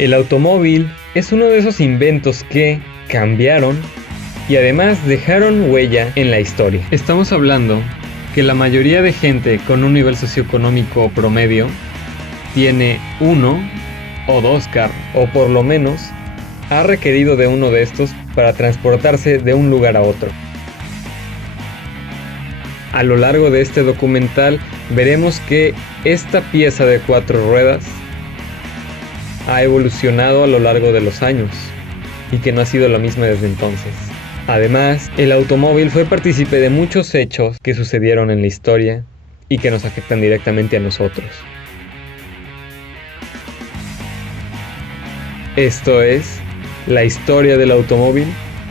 El automóvil es uno de esos inventos que cambiaron y además dejaron huella en la historia. Estamos hablando que la mayoría de gente con un nivel socioeconómico promedio tiene uno o dos carros, o por lo menos ha requerido de uno de estos para transportarse de un lugar a otro. A lo largo de este documental veremos que esta pieza de 4 ruedas ha evolucionado a lo largo de los años y que no ha sido la misma desde entonces. Además, el automóvil fue partícipe de muchos hechos que sucedieron en la historia y que nos afectan directamente a nosotros. Esto es la historia del automóvil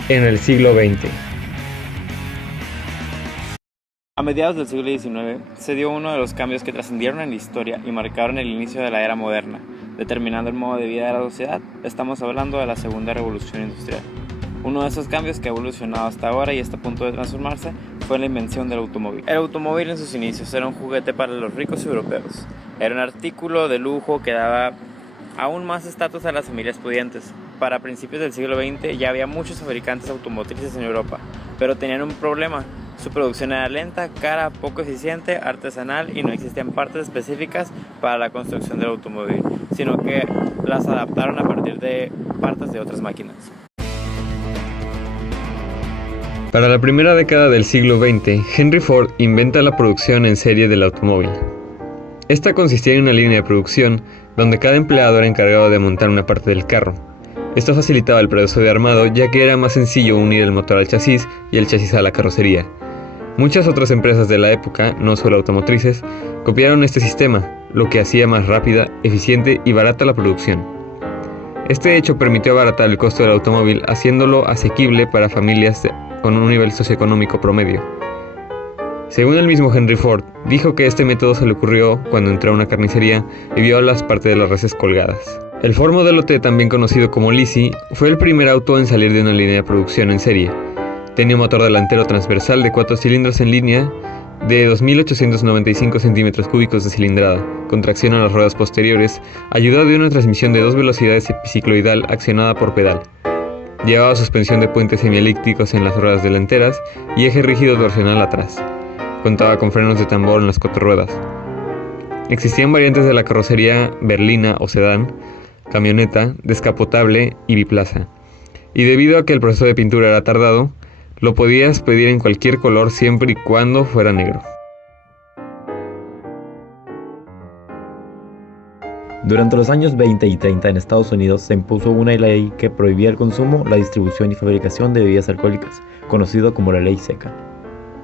en el siglo XX. A mediados del siglo XIX se dio uno de los cambios que trascendieron en la historia y marcaron el inicio de la era moderna, determinando el modo de vida de la sociedad. Estamos hablando de la Segunda Revolución Industrial. Uno de esos cambios que ha evolucionado hasta ahora y está a punto de transformarse fue la invención del automóvil. El automóvil en sus inicios era un juguete para los ricos europeos. Era un artículo de lujo que daba aún más estatus a las familias pudientes. Para principios del siglo XX ya había muchos fabricantes automotrices en Europa, pero tenían un problema. Su producción era lenta, cara, poco eficiente, artesanal y no existían partes específicas para la construcción del automóvil, sino que las adaptaron a partir de partes de otras máquinas. Para la primera década del siglo XX, Henry Ford inventa la producción en serie del automóvil. Esta consistía en una línea de producción donde cada empleado era encargado de montar una parte del carro. Esto facilitaba el proceso de armado, ya que era más sencillo unir el motor al chasis y el chasis a la carrocería. Muchas otras empresas de la época, no solo automotrices, copiaron este sistema, lo que hacía más rápida, eficiente y barata la producción. Este hecho permitió abaratar el costo del automóvil, haciéndolo asequible para familias con un nivel socioeconómico promedio. Según el mismo Henry Ford, dijo que este método se le ocurrió cuando entró a una carnicería y vio las partes de las reses colgadas. El Ford Modelo T, también conocido como Lizzie, fue el primer auto en salir de una línea de producción en serie. Tenía un motor delantero transversal de 4 cilindros en línea de 2.895 centímetros cúbicos de cilindrada, con tracción a las ruedas posteriores, ayudado de una transmisión de 2 velocidades bicicloidal accionada por pedal. Llevaba suspensión de puentes semielípticos en las ruedas delanteras y eje rígido torsional atrás. Contaba con frenos de tambor en las 4 ruedas. Existían variantes de la carrocería berlina o sedán, camioneta, descapotable y biplaza. Y debido a que el proceso de pintura era tardado, lo podías pedir en cualquier color siempre y cuando fuera negro. Durante los años 20 y 30 en Estados Unidos se impuso una ley que prohibía el consumo, la distribución y fabricación de bebidas alcohólicas, conocido como la Ley Seca.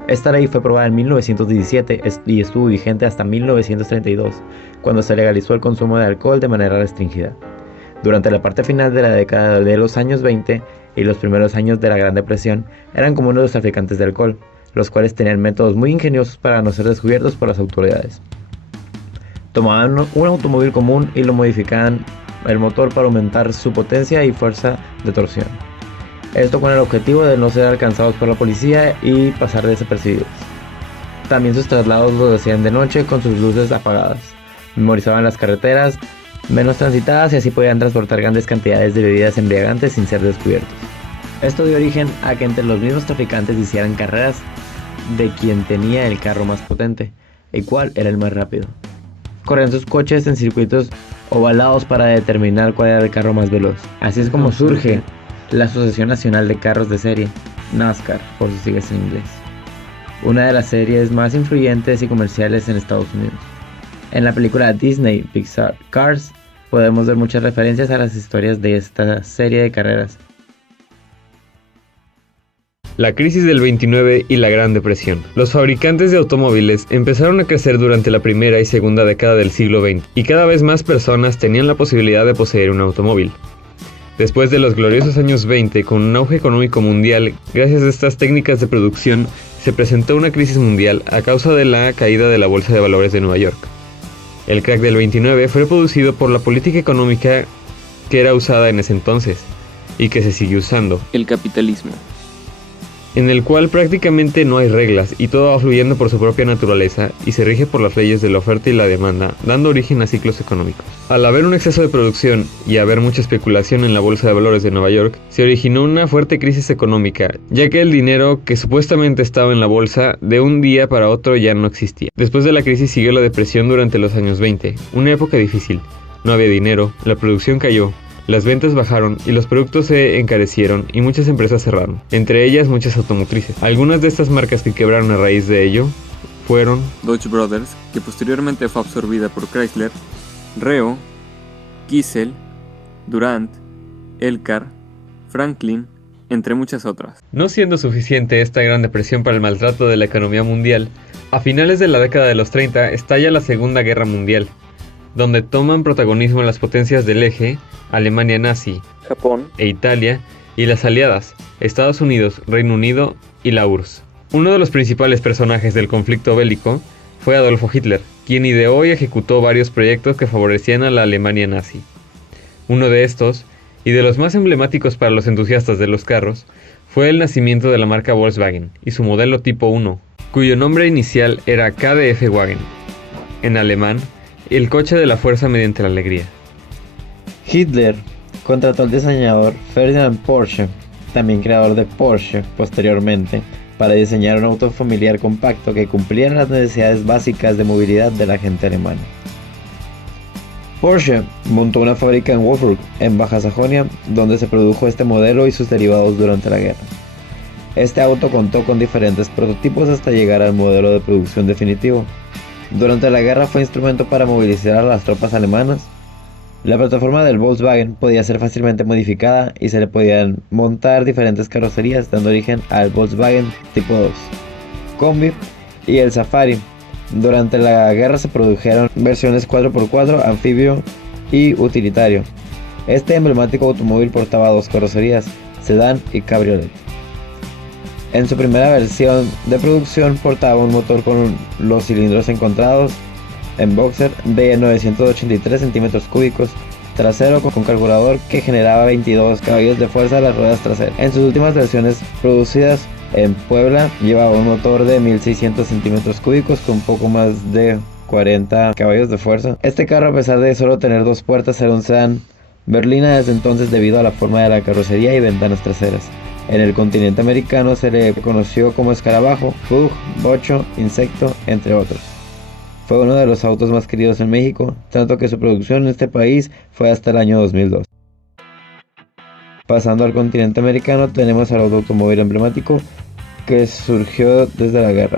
Esta ley fue aprobada en 1917 y estuvo vigente hasta 1932, cuando se legalizó el consumo de alcohol de manera restringida. Durante la parte final de la década de los años 20 y los primeros años de la Gran Depresión, eran comunes los traficantes de alcohol, los cuales tenían métodos muy ingeniosos para no ser descubiertos por las autoridades. Tomaban un automóvil común y lo modificaban el motor para aumentar su potencia y fuerza de torsión. Esto con el objetivo de no ser alcanzados por la policía y pasar desapercibidos. También sus traslados los hacían de noche con sus luces apagadas. Memorizaban las carreteras menos transitadas y así podían transportar grandes cantidades de bebidas embriagantes sin ser descubiertos. Esto dio origen a que entre los mismos traficantes hicieran carreras de quien tenía el carro más potente, y cuál era el más rápido. Corrían sus coches en circuitos ovalados para determinar cuál era el carro más veloz. Así es como surge la Asociación Nacional de Carros de Serie, NASCAR, por sus siglas en inglés, una de las series más influyentes y comerciales en Estados Unidos. En la película Disney Pixar Cars podemos ver muchas referencias a las historias de esta serie de carreras. La crisis del 29 y la Gran Depresión. Los fabricantes de automóviles empezaron a crecer durante la primera y segunda década del siglo XX, y cada vez más personas tenían la posibilidad de poseer un automóvil. Después de los gloriosos años 20, con un auge económico mundial, gracias a estas técnicas de producción, se presentó una crisis mundial a causa de la caída de la Bolsa de Valores de Nueva York. El crack del 29 fue producido por la política económica que era usada en ese entonces, y que se sigue usando: el capitalismo. en el cual prácticamente no hay reglas y todo va fluyendo por su propia naturaleza y se rige por las leyes de la oferta y la demanda, dando origen a ciclos económicos. Al haber un exceso de producción y haber mucha especulación en la bolsa de valores de Nueva York, se originó una fuerte crisis económica, ya que el dinero que supuestamente estaba en la bolsa de un día para otro ya no existía. Después de la crisis siguió la depresión durante los años 20, una época difícil. No había dinero, la producción cayó, las ventas bajaron y los productos se encarecieron y muchas empresas cerraron, entre ellas muchas automotrices. Algunas de estas marcas que quebraron a raíz de ello fueron Dodge Brothers, que posteriormente fue absorbida por Chrysler, Reo, Kiesel, Durant, Elcar, Franklin, entre muchas otras. No siendo suficiente esta gran depresión para el maltrato de la economía mundial, a finales de la década de los 30 estalla la Segunda Guerra Mundial, donde toman protagonismo las potencias del eje, Alemania nazi, Japón e Italia, y las aliadas, Estados Unidos, Reino Unido y la URSS. Uno de los principales personajes del conflicto bélico fue Adolfo Hitler, quien ideó y ejecutó varios proyectos que favorecían a la Alemania nazi. Uno de estos, y de los más emblemáticos para los entusiastas de los carros, fue el nacimiento de la marca Volkswagen y su modelo tipo 1, cuyo nombre inicial era KDF Wagen, en alemán, el coche de la fuerza mediante la alegría. Hitler contrató al diseñador Ferdinand Porsche, también creador de Porsche posteriormente, para diseñar un auto familiar compacto que cumpliera las necesidades básicas de movilidad de la gente alemana. Porsche montó una fábrica en Wolfsburg, en Baja Sajonia, donde se produjo este modelo y sus derivados durante la guerra. Este auto contó con diferentes prototipos hasta llegar al modelo de producción definitivo. Durante la guerra fue instrumento para movilizar a las tropas alemanas. La plataforma del Volkswagen podía ser fácilmente modificada y se le podían montar diferentes carrocerías, dando origen al Volkswagen Tipo 2, Combi y el Safari. Durante la guerra se produjeron versiones 4x4, anfibio y utilitario. Este emblemático automóvil portaba dos carrocerías, sedán y cabriolet. En su primera versión de producción portaba un motor con los cilindros encontrados en boxer de 983 centímetros cúbicos, trasero con carburador que generaba 22 caballos de fuerza a las ruedas traseras. En sus últimas versiones producidas en Puebla llevaba un motor de 1600 centímetros cúbicos con poco más de 40 caballos de fuerza. Este carro, a pesar de solo tener dos puertas, era un sedán berlina desde entonces debido a la forma de la carrocería y ventanas traseras. En el continente americano se le conoció como escarabajo, bug, bocho, insecto, entre otros. Fue uno de los autos más queridos en México, tanto que su producción en este país fue hasta el año 2002. Pasando al continente americano, tenemos al automóvil emblemático que surgió desde la guerra,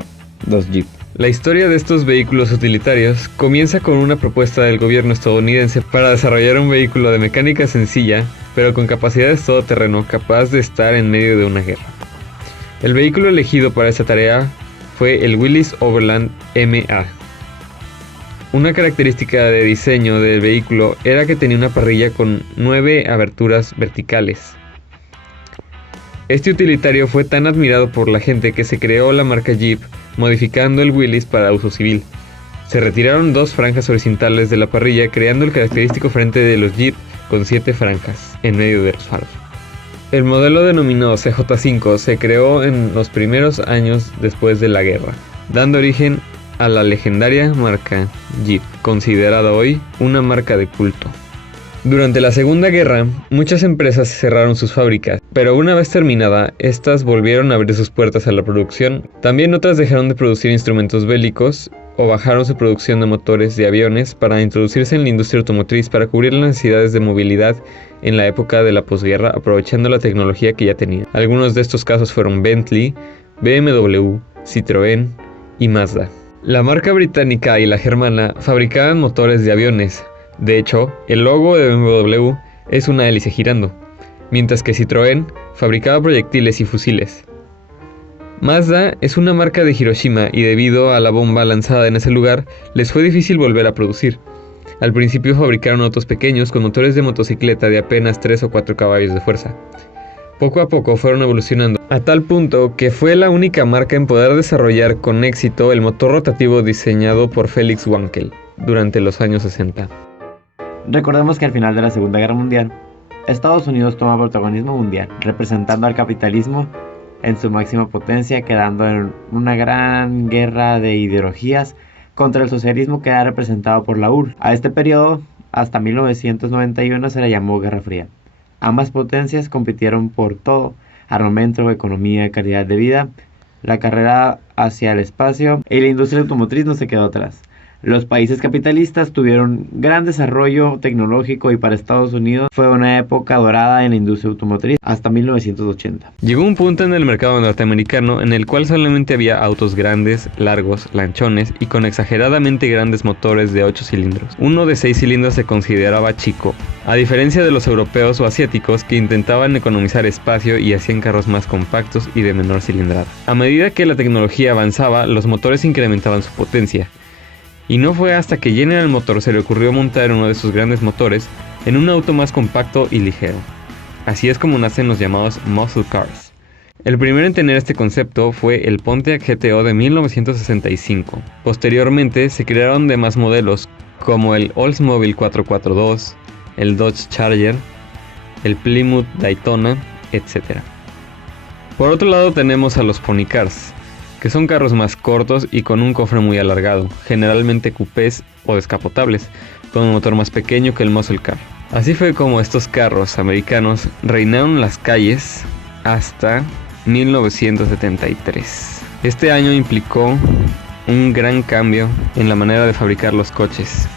los Jeep. La historia de estos vehículos utilitarios comienza con una propuesta del gobierno estadounidense para desarrollar un vehículo de mecánica sencilla, pero con capacidades todoterreno capaz de estar en medio de una guerra. El vehículo elegido para esta tarea fue el Willys Overland MA. Una característica de diseño del vehículo era que tenía una parrilla con 9 aberturas verticales. Este utilitario fue tan admirado por la gente que se creó la marca Jeep, modificando el Willys para uso civil. Se retiraron 2 franjas horizontales de la parrilla, creando el característico frente de los Jeep con 7 franjas en medio de los faros. El modelo denominado CJ5 se creó en los primeros años después de la guerra, dando origen a la legendaria marca Jeep, considerada hoy una marca de culto. Durante la Segunda Guerra, muchas empresas cerraron sus fábricas, pero una vez terminada, estas volvieron a abrir sus puertas a la producción. También otras dejaron de producir instrumentos bélicos o bajaron su producción de motores de aviones para introducirse en la industria automotriz para cubrir las necesidades de movilidad en la época de la posguerra, aprovechando la tecnología que ya tenían. Algunos de estos casos fueron Bentley, BMW, Citroën y Mazda. La marca británica y la germana fabricaban motores de aviones. De hecho, el logo de BMW es una hélice girando, mientras que Citroën fabricaba proyectiles y fusiles. Mazda es una marca de Hiroshima y debido a la bomba lanzada en ese lugar, les fue difícil volver a producir. Al principio fabricaron autos pequeños con motores de motocicleta de apenas 3 o 4 caballos de fuerza. Poco a poco fueron evolucionando, a tal punto que fue la única marca en poder desarrollar con éxito el motor rotativo diseñado por Felix Wankel durante los años 60. Recordemos que al final de la Segunda Guerra Mundial, Estados Unidos toma protagonismo mundial, representando al capitalismo en su máxima potencia, quedando en una gran guerra de ideologías contra el socialismo que era representado por la URSS. A este periodo, hasta 1991, se le llamó Guerra Fría. Ambas potencias compitieron por todo: armamento, economía, calidad de vida, la carrera hacia el espacio, y la industria automotriz no se quedó atrás. Los países capitalistas tuvieron gran desarrollo tecnológico y para Estados Unidos fue una época dorada en la industria automotriz hasta 1980. Llegó un punto en el mercado norteamericano en el cual solamente había autos grandes, largos, lanchones y con exageradamente grandes motores de 8 cilindros. Uno de 6 cilindros se consideraba chico, a diferencia de los europeos o asiáticos que intentaban economizar espacio y hacían carros más compactos y de menor cilindrada. A medida que la tecnología avanzaba, los motores incrementaban su potencia. Y no fue hasta que General Motors se le ocurrió montar uno de sus grandes motores en un auto más compacto y ligero. Así es como nacen los llamados muscle cars. El primero en tener este concepto fue el Pontiac GTO de 1965. Posteriormente se crearon demás modelos como el Oldsmobile 442, el Dodge Charger, el Plymouth Daytona, etc. Por otro lado tenemos a los Pony Cars, que son carros más cortos y con un cofre muy alargado, generalmente coupés o descapotables, con un motor más pequeño que el muscle car. Así fue como estos carros americanos reinaron las calles hasta 1973. Este año implicó un gran cambio en la manera de fabricar los coches.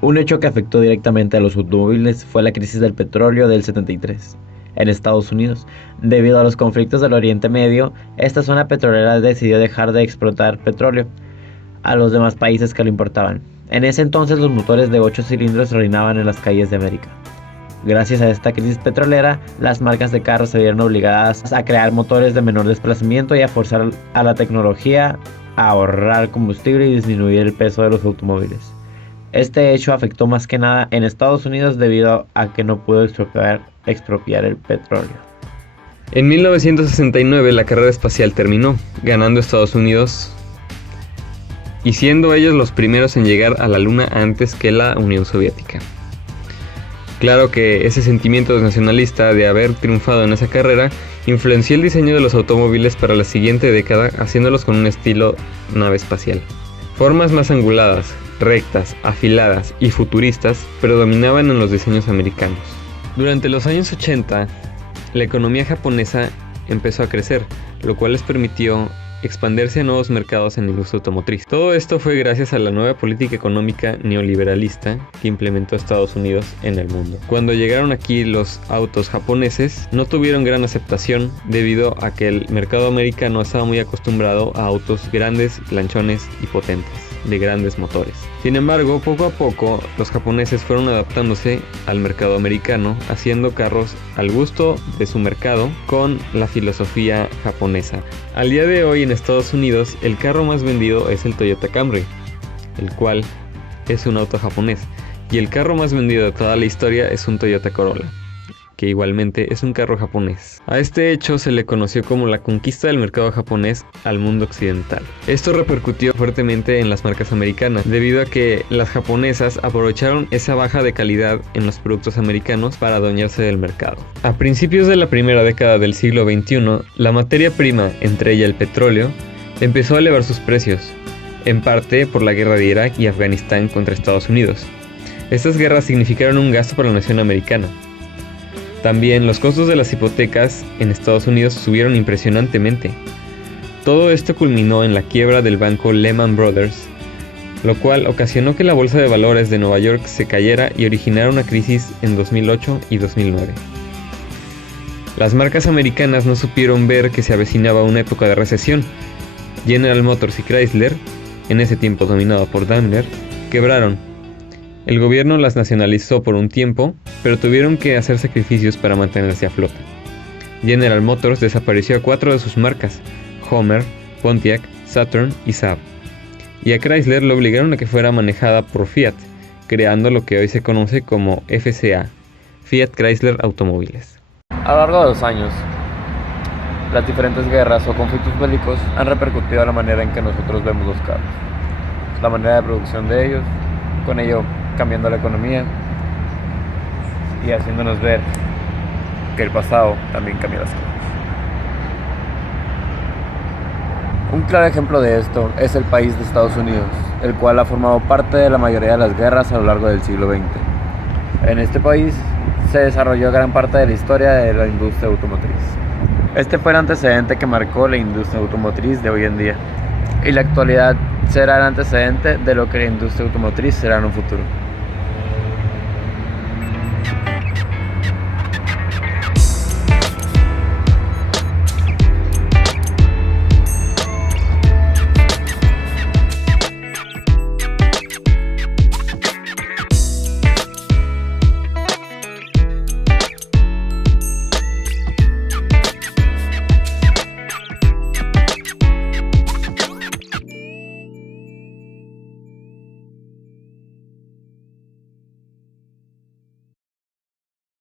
Un hecho que afectó directamente a los automóviles fue la crisis del petróleo del 73. En Estados Unidos, debido a los conflictos del Oriente Medio, esta zona petrolera decidió dejar de explotar petróleo a los demás países que lo importaban. En ese entonces los motores de 8 cilindros reinaban en las calles de América. Gracias a esta crisis petrolera, las marcas de carros se vieron obligadas a crear motores de menor desplazamiento y a forzar a la tecnología a ahorrar combustible y disminuir el peso de los automóviles. Este hecho afectó más que nada en Estados Unidos debido a que no pudo expropiar el petróleo. En 1969 la carrera espacial terminó, ganando Estados Unidos y siendo ellos los primeros en llegar a la Luna antes que la Unión Soviética. Claro que ese sentimiento nacionalista de haber triunfado en esa carrera influenció el diseño de los automóviles para la siguiente década, haciéndolos con un estilo nave espacial. Formas más anguladas, rectas, afiladas y futuristas predominaban en los diseños americanos. Durante los años 80, la economía japonesa empezó a crecer, lo cual les permitió expandirse a nuevos mercados en la industria automotriz. Todo esto fue gracias a la nueva política económica neoliberalista que implementó Estados Unidos en el mundo. Cuando llegaron aquí los autos japoneses, no tuvieron gran aceptación debido a que el mercado americano estaba muy acostumbrado a autos grandes, lanchones y potentes, de grandes motores. Sin embargo, poco a poco, los japoneses fueron adaptándose al mercado americano, haciendo carros al gusto de su mercado con la filosofía japonesa. Al día de hoy en Estados Unidos, el carro más vendido es el Toyota Camry, el cual es un auto japonés, y el carro más vendido de toda la historia es un Toyota Corolla, que igualmente es un carro japonés. A este hecho se le conoció como la conquista del mercado japonés al mundo occidental. Esto repercutió fuertemente en las marcas americanas, debido a que las japonesas aprovecharon esa baja de calidad en los productos americanos para adueñarse del mercado. A principios de la primera década del siglo XXI, la materia prima, entre ella el petróleo, empezó a elevar sus precios, en parte por la guerra de Irak y Afganistán contra Estados Unidos. Estas guerras significaron un gasto para la nación americana. También los costos de las hipotecas en Estados Unidos subieron impresionantemente. Todo esto culminó en la quiebra del banco Lehman Brothers, lo cual ocasionó que la bolsa de valores de Nueva York se cayera y originara una crisis en 2008 y 2009. Las marcas americanas no supieron ver que se avecinaba una época de recesión. General Motors y Chrysler, en ese tiempo dominado por Daimler, quebraron. El gobierno las nacionalizó por un tiempo, pero tuvieron que hacer sacrificios para mantenerse a flote. General Motors desapareció a 4 de sus marcas: Homer, Pontiac, Saturn y Saab. Y a Chrysler lo obligaron a que fuera manejada por Fiat, creando lo que hoy se conoce como FCA, Fiat Chrysler Automóviles. A lo largo de los años, las diferentes guerras o conflictos bélicos han repercutido en la manera en que nosotros vemos los carros, la manera de producción de ellos, con ello cambiando la economía y haciéndonos ver que el pasado también cambia las cosas. Un claro ejemplo de esto es el país de Estados Unidos, el cual ha formado parte de la mayoría de las guerras a lo largo del siglo XX. En este país se desarrolló gran parte de la historia de la industria automotriz. Este fue el antecedente que marcó la industria automotriz de hoy en día, y la actualidad será el antecedente de lo que la industria automotriz será en un futuro.